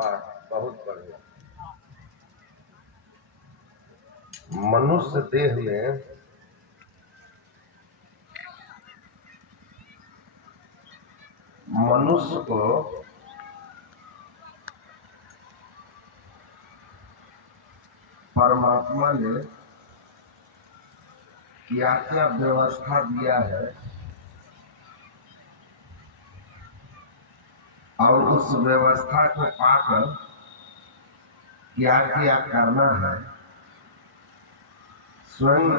वाह, बहुत बढ़िया। मनुष्य देह में मनुष्य को परमात्मा ने क्या क्या व्यवस्था दिया है और उस व्यवस्था को पाकर क्या क्या करना है, स्वयं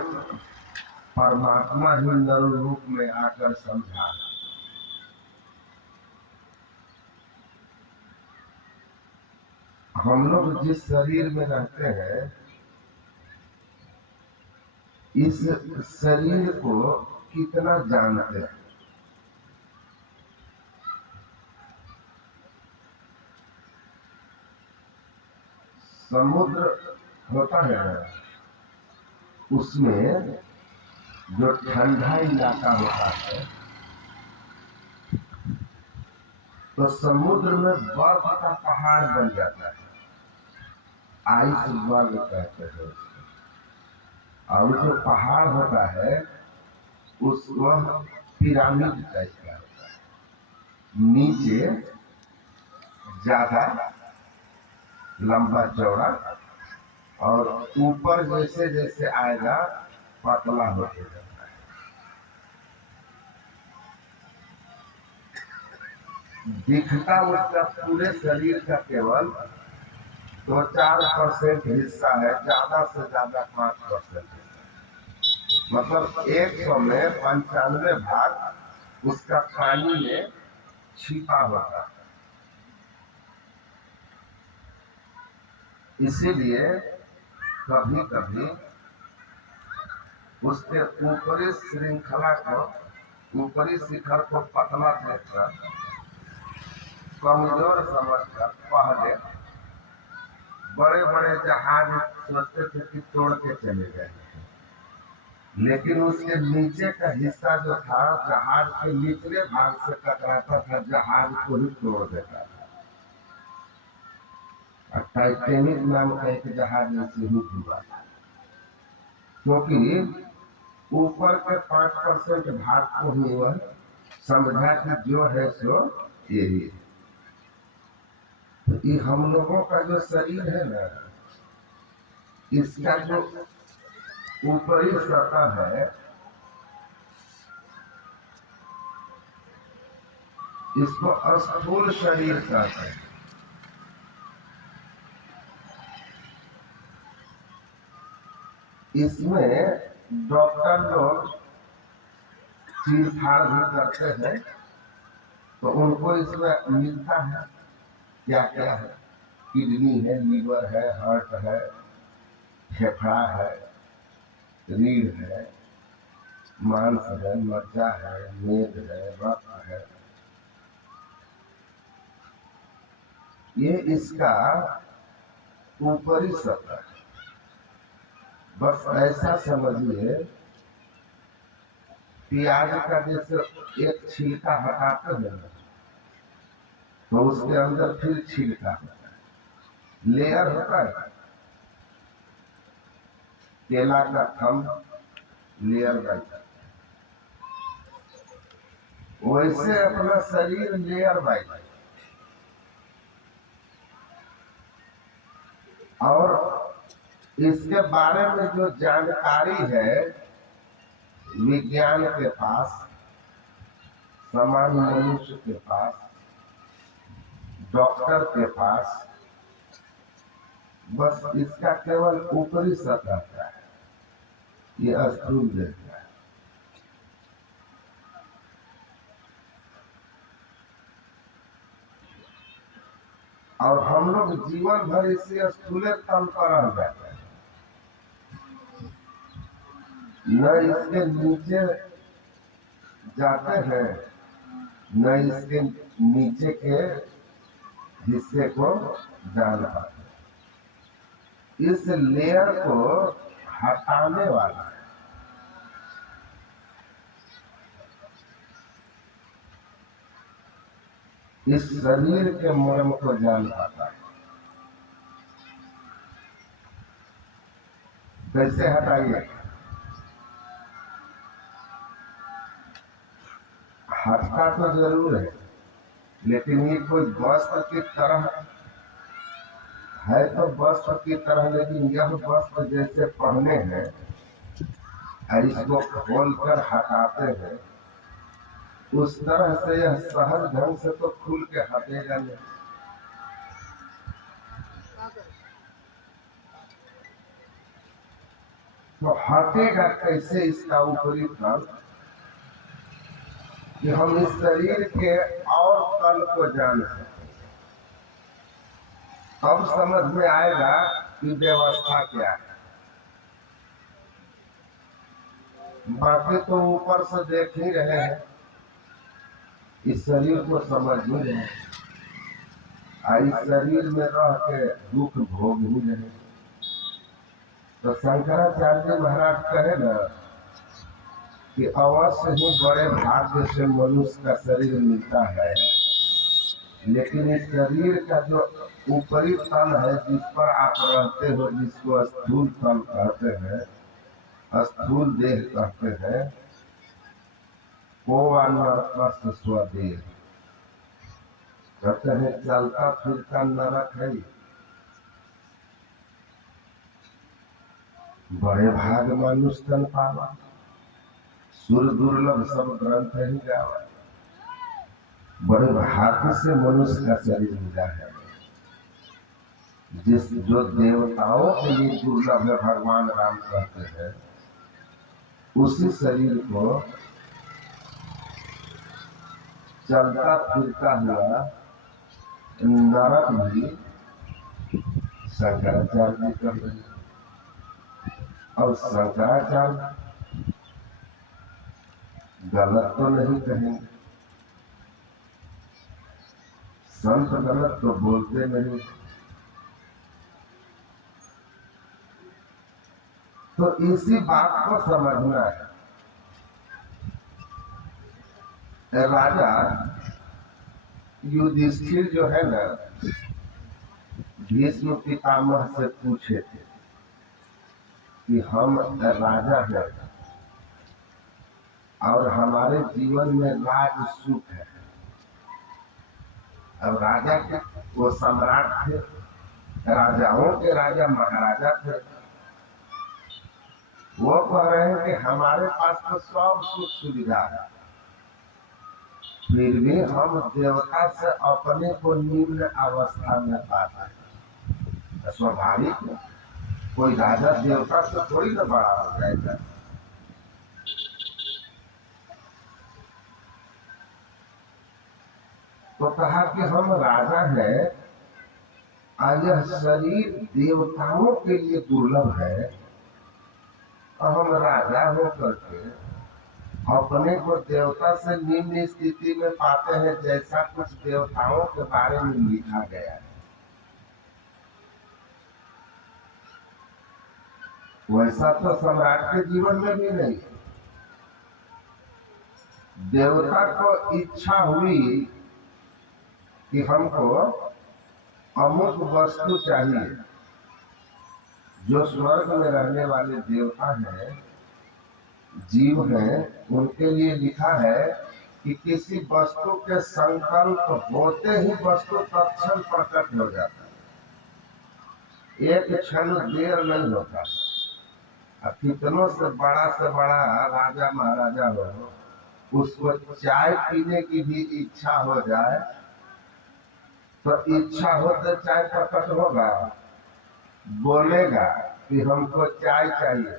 परमात्मा ही नर रूप में आकर समझा। हम लोग जिस शरीर में रहते हैं, इस शरीर को कितना जानते हैं? समुद्र होता है ना, उसमें जो ठंडा इलाका होता है, तो समुद्र में बर्फ का पहाड़ बन जाता है, आइसबर्ग कहते हैं उसको। और जो पहाड़ होता है उस वह पिरामिड टाइप का होता है, नीचे ज्यादा लंबा चौड़ा और ऊपर जैसे जैसे आएगा पतला होते जाता है। दिखता उसका पूरे शरीर का केवल 2-4% हिस्सा है, ज्यादा से ज्यादा 5% है। मतलब 100 में 95 भाग उसका पानी में छिपा होता है। इसीलिए कभी कभी उसके ऊपरी श्रृंखला को, ऊपरी शिखर को पतला देखकर, कमजोर समझकर पहले बड़े बड़े जहाज सोचते थे कि तोड़ के चले गए, लेकिन उसके नीचे का हिस्सा जो था जहाज के निचले भाग से टकराता था, जहाज को ही तोड़ देता था। टाइटैनिक नाम का एक जहाज ऐसे ही डूबा था, क्योंकि ऊपर के 5% भाग को ही वह समझा कि जो है सो यही है। तो ये हम लोगों का जो शरीर है ना, इसका जो ऊपरी सतह है, इसको स्थूल शरीर कहते हैं। इसमें डॉक्टर लोग चीरफाड़ भी करते हैं, तो उनको इसमें मिलता है क्या क्या है, किडनी है, लीवर है, हार्ट है, फेफड़ा है, रीढ़ है, मांस है, मज्जा है, मेद है, रक्त है। ये इसका ऊपरी सतह है। बस ऐसा समझिए, प्याज का जैसे एक छिलका हटाते हैं ना, तो उसके अंदर फिर छिलका होता है, लेयर होता है। केला का थंब लेयर बनता है, वैसे अपना शरीर लेयर बाई। और इसके बारे में जो जानकारी है विज्ञान के पास, सामान्य मनुष्य के पास, डॉक्टर के पास, बस इसका केवल ऊपरी सतह का है, ये स्थूल देखता है। और हम लोग जीवन भर इसी स्थूले तल पर रह जाते हैं, न इसके नीचे जाते हैं, न इसके नीचे के हिस्से को जान पाते। इस लेयर को हटाने वाला है, इस शरीर के मर्म को जान पाता है। कैसे हटाइए? हटता तो जरूर है, लेकिन ये कोई वस्त्र की तरह है तो वस्त्र की तरह, लेकिन यह वस्त्र जैसे पहने हैं और इसको खोलकर हटाते हैं, उस तरह से यह सहज ढंग से तो खुल के हटेगा नहीं। तो हटेगा कैसे इसका ऊपरी तल? कि हम इस शरीर के और तल को जान सकें, तब समझ में आएगा कि व्यवस्था क्या है। बाकी तो ऊपर से देख ही रहे हैं, इस शरीर को समझ ही रहे हैं, इस शरीर में रह के दुख भोग ही रहे। तो शंकराचार्य महाराज कहे ना कि अवश्य ही बड़े भाग्य से मनुष्य का शरीर मिलता है, लेकिन इस शरीर का जो ऊपरी तल है जिस पर आप रहते हो, जिसको स्थूल तल कहते हैं, स्थूल देह कहते हैं, वो नरक स्वदेह कहते हैं। चलता फिरता नरक है। बड़े भाग मनुष्य तन पावा, सुर दुर्लभ सब ग्रंथ ही गावा। बड़े भाग्य से मनुष्य का शरीर मिला है। जिस जो देवताओं के लिए दुर्लभ है, भगवान राम कहते हैं, उसी शरीर को चलता फिरता हुआ नरक भी शंकराचार्य जी कर रहे हैं। और शंकराचार्य गलत तो नहीं कहेंगे, संत गलत तो बोलते नहीं। तो इसी बात को समझना है। राजा युधिष्ठिर जो है ना, भीष्म पितामह से पूछे थे कि हम राजा हैं और हमारे जीवन में राज सुख है। अब राजा के वो सम्राट थे, राजाओं के राजा महाराजा थे। वो कह रहे हैं कि हमारे पास तो सब सुख सुविधा है, फिर भी हम देवता से अपने को निम्न अवस्था में पाते हैं। स्वाभाविक है, कोई राजा देवता से थोड़ी ना बड़ा हो जाएगा। तो कहा कि हम राजा हैं, यह शरीर देवताओं के लिए दुर्लभ है, और हम राजा होकर के अपने को देवता से निम्न स्थिति में पाते हैं, जैसा कुछ देवताओं के बारे में लिखा गया है। वैसा तो सम्राट के जीवन में भी नहीं। देवता को इच्छा हुई कि हमको अमुक वस्तु चाहिए। जो स्वर्ग में रहने वाले देवता हैं, जीव हैं, उनके लिए लिखा है कि किसी वस्तु के संकल्प होते ही वस्तु तत्क्षण प्रकट हो जाता है, एक क्षण देर नहीं होता। अब कितनों से बड़ा राजा महाराजा हो, उसको चाय पीने की भी इच्छा हो जाए तो इच्छा होते चाय प्रकट होगा, बोलेगा कि हमको चाय चाहिए,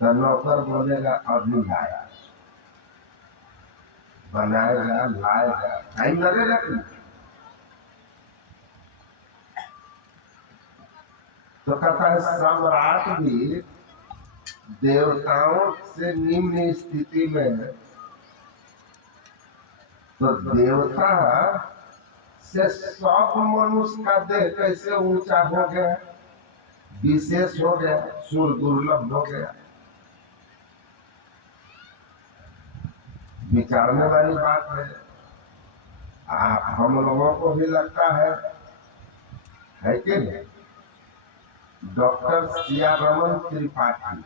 तो नौकर बोलेगा अभी लाया, बनाएगा लाएगा, टाइम लगेगा कि। तो कहता है सम्राट भी देवताओं से निम्न स्थिति में है, तो देवता से सब मनुष्य का देह कैसे ऊंचा हो गया, विशेष हो गया, सुर दुर्लभ हो गया। विचारने वाली बात है। हम लोगों को भी लगता है कि नहीं? डॉक्टर सियारमन त्रिपाठी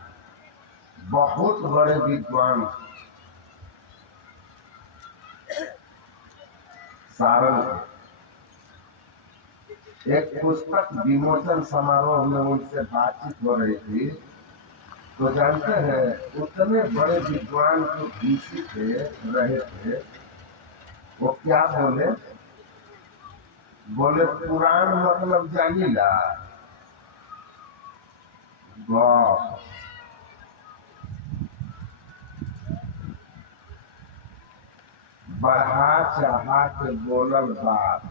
बहुत बड़े विद्वान सारंग के। एक पुस्तक विमोचन समारोह में उनसे बातचीत हो रही थी, तो जानते हैं उतने बड़े विद्वान जो ऋषि थे रहे थे, वो क्या बोले? बोले पुराण मतलब जानीला गप, बढ़ा चढ़ा के बोलल बात,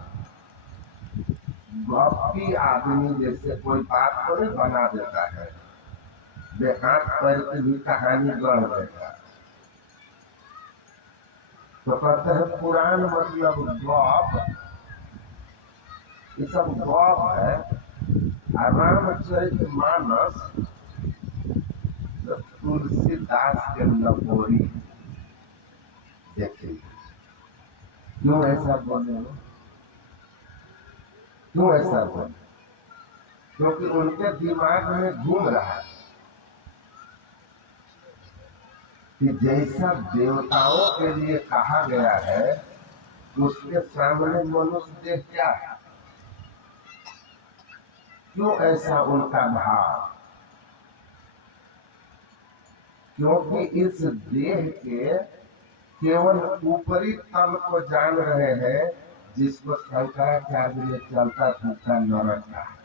गप्पी आदमी जैसे कोई बात को नहीं बना देता है, बेहाथ पैर की भी कहानी गढ़ देता। तो कहते हैं पुराण मतलब गप, ये सब गप है। रामचरित मानस तुलसीदास के लपोरी। देखिए क्यों ऐसा बोले हो? क्यों ऐसा बोले? क्योंकि उनके दिमाग में घूम रहा है कि जैसा देवताओं के लिए कहा गया है उसके सामने मनुष्य देह क्या है। क्यों ऐसा उनका भाव? क्योंकि इस देह के केवल ऊपरी तल को जान रहे हैं, जिसको शंकराचार्य ने चलता फिरता नरक कहा।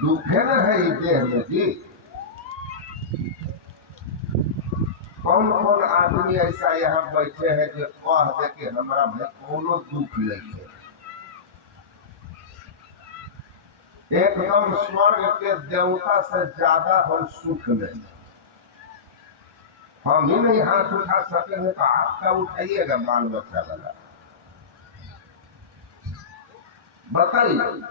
दुखे न है इस देह में जी। कौन कौन आदमी ऐसा यहाँ बैठे हैं जो कह दे कि हमारा में कोनो दुख नहीं है। एकदम स्वर्ग के देवता से ज्यादा हम सुख में। हम ही नहीं हाथ उठा सकेंगे तो आपका उठाइएगा बाल बच्चा वाला, बताइए।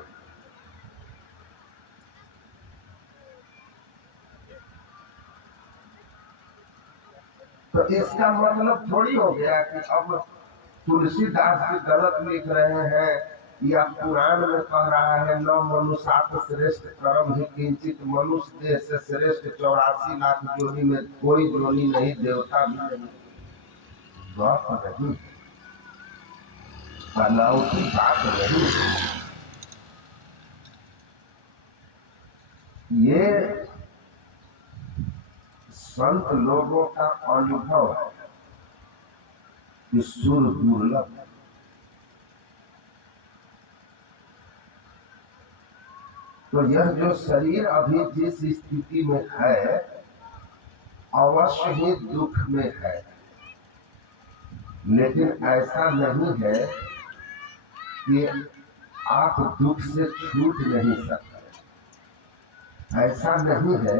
तो इसका मतलब थोड़ी हो गया कि अब तुलसीदास जी गलत लिख रहे हैं या पुराण में कह रहा है न मनुष्यात श्रेष्ठ कर्म ही किंचित, मनुष्य देह से श्रेष्ठ 84 लाख जोनी में कोई जोनी नहीं, देवता भी नहीं। बात नहीं, बनावटी बात नहीं। ये संत लोगों का अनुभव है कि सुर दुर्लभ। तो यह जो शरीर अभी जिस स्थिति में है अवश्य ही दुख में है, लेकिन ऐसा नहीं है कि आप दुख से छूट नहीं सकते। ऐसा नहीं है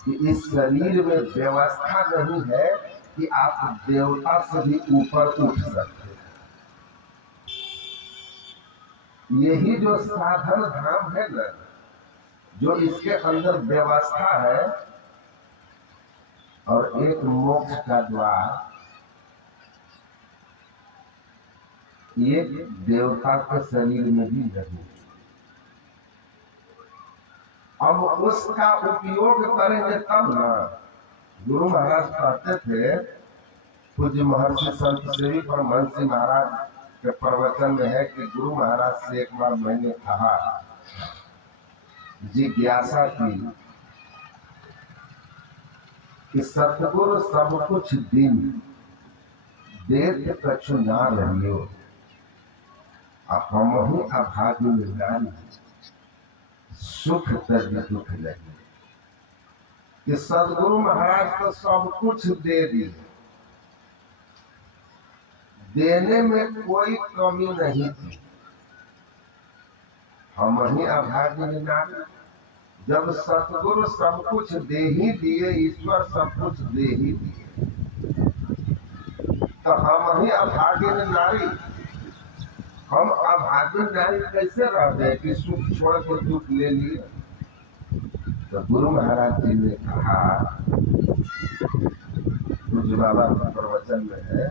कि इस शरीर में व्यवस्था नहीं है कि आप देवता से भी ऊपर उठ सकते। यही जो साधन धाम है ना, जो इसके अंदर व्यवस्था है, और एक मोक्ष का द्वार, ये देवता के शरीर में भी नहीं। अब उसका उपयोग करेंगे तब ना। गुरु महाराज कहते थे, पूज्य महर्षि संत श्री परमहंस महाराज के प्रवचन में है कि गुरु महाराज से एक बार मैंने कहा, जिज्ञासा की कि सतगुरु सब कुछ दिन देत कछु ना रहियो, हम ही अभागी निर्दान, सुख तज दुख नहीं। कि सदगुरु महाराज तो सब कुछ दे दिए, देने में कोई कमी नहीं थी, हम ही अभागी निर्दान। जब सतगुरु सब कुछ दे ही दिए, ईश्वर सब कुछ दे ही दिए, तो हम ही अभागिन नारी। हम अभागिन नारी कैसे रह गए कि सुख छोड़ के दुख ले लिए? तो गुरु महाराज जी ने कहा, पूज्य बाबा के प्रवचन में है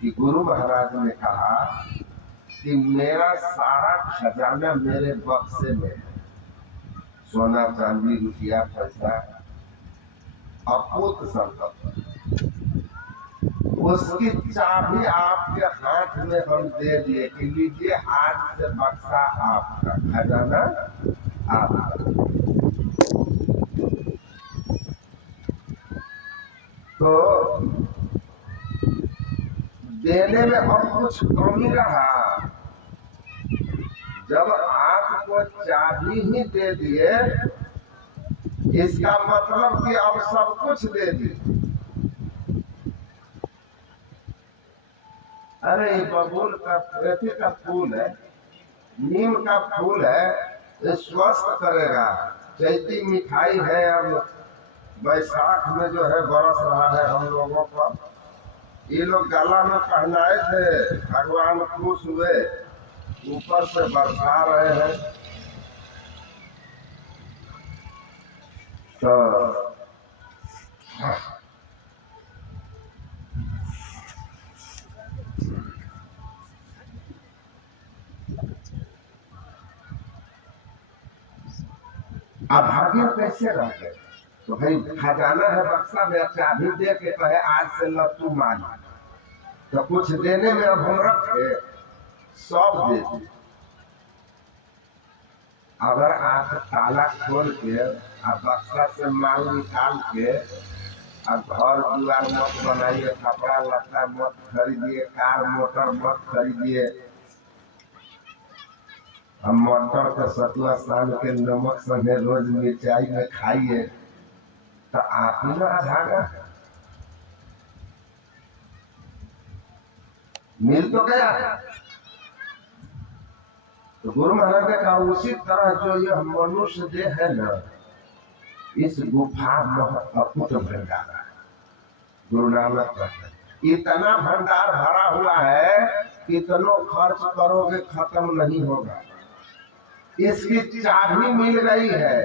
कि गुरु महाराज ने कहा कि मेरा सारा खजाना मेरे बक्से में है, सोना चांदी रुपया पैसा अपूत संपत्ति, उसकी चाबी आपके हाथ में हम दे दिए कि लीजिए आज से बक्सा आपका, खजाना आपका। तो देने में अब कुछ कमी रहा, जब आपको चाबी ही दे दिए इसका मतलब कि अब सब कुछ दे दिए। अरे ये बबूल का प्रेती का फूल है, नीम का फूल है, ये स्वस्थ करेगा। चैती मिठाई है, अब बैसाख में जो है बरस रहा है हम लोगों पर, ये लोग गला में पहनाए थे, भगवान खुश हुए, ऊपर से बरसा रहे हैं। तो अभागे कैसे रह गए? तो भाई खजाना है बक्सा में, चाबी दे के कहे आज से ल तू मान, तो कुछ देने में अब हम रखे, सब दे दी। अगर आप ताला खोल के अब बक्सा से माल निकाल के अब घर दुआर मत बनाइए, कपड़ा लत्ता मत खरीदिए, कार मोटर मत खरीदिए, हम मटर के सतुआ सान के नमक संगे रोज मिर्चाई में खाइए, तो आप ही ना भागा। मिल तो गया। तो गुरु महाराज ने कहा उसी तरह जो यह मनुष्य देह है ना, इस गुफा में अकुत भंडार है। गुरु नानक कहते इतना भंडार भरा हुआ है, कितनो खर्च करोगे खत्म नहीं होगा। इसकी चाबी मिल गई है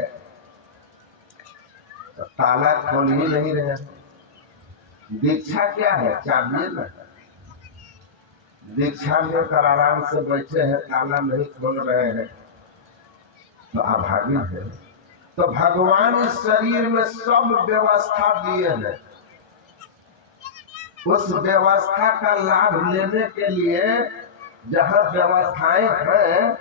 तो ताला खोल ही नहीं रहे। दीक्षा क्या है? चाबी ना। दीक्षा लेकर आराम से बैठे हैं, ताला नहीं खोल रहे हैं, तो अभागी है। तो भगवान इस शरीर में सब व्यवस्था दिए हैं, उस व्यवस्था का लाभ लेने के लिए जहाँ व्यवस्थाएं हैं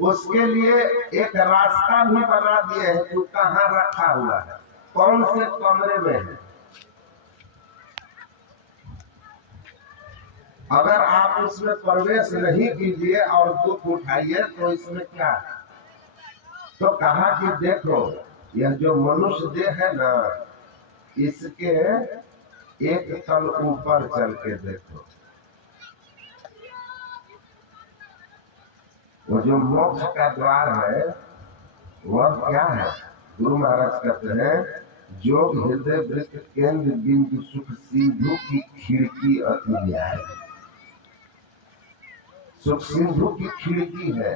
उसके लिए एक रास्ता भी बना दिए हैं। तू कहाँ रखा हुआ है, कौन से कमरे में है। अगर आप उसमें प्रवेश नहीं कीजिए और दुख उठाइए तो इसमें क्या है? तो कहा कि देखो यह जो मनुष्य देह है ना, इसके एक तल ऊपर चल के देखो, वो जो मोक्ष का द्वार है वह क्या है? गुरु महाराज कहते हैं जोग हृदय वृत्त केंद्र बिंदु सुख सिंधु की खिड़की अति न्याय। सुख सिंधु की खिड़की है,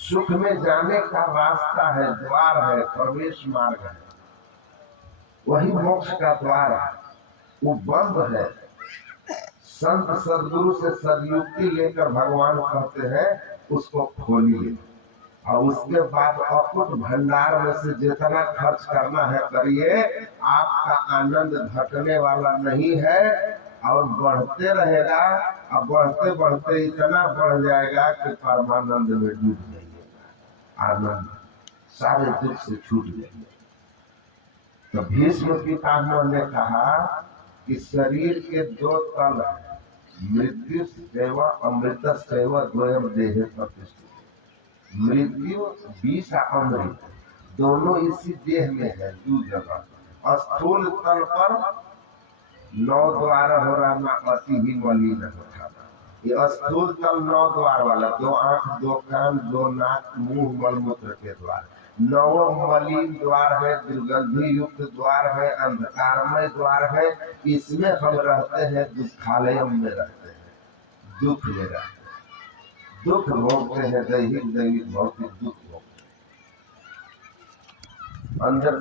सुख में जाने का रास्ता है, द्वार है, प्रवेश मार्ग है, वही मोक्ष का द्वार है। वो बंद है। संत सदगुरु से सदयुक्ति लेकर भगवान कहते हैं उसको खोलिए, और उसके बाद अकुट भंडार में से जितना खर्च करना है करिए। आपका आनंद घटने वाला नहीं है और बढ़ते रहेगा, और बढ़ते बढ़ते इतना बढ़ जाएगा कि परमानंद में डूब जाइएगा, आनंद सारे दुख से छूट जाइए। तो भीष्म पितामह ने कहा कि शरीर के दो तल हैं, मृत्यु सेव अमृत सेव द्वयम देहे प्रतिष्ठित। मृत्यु विष अमृत दोनों इसी देह में है, दो जगह। स्थूल तल पर 9 द्वार हो रहा अति ही मलिन होता। ये स्थूल तल 9 द्वार वाला, 2 आंख 2 कान 2 नाक मुंह मलमूत्र के द्वार, 9 मलिन द्वार है, दुर्गंधी युक्त द्वार है, अंधकारमय द्वार है। इसमें हम रहते हैं, दुखालय में रहते हैं, दुख में रहते हैं, दुख भोगते हैं, दैहिक दैविक भौतिक दुख भोगते हैं अंदर।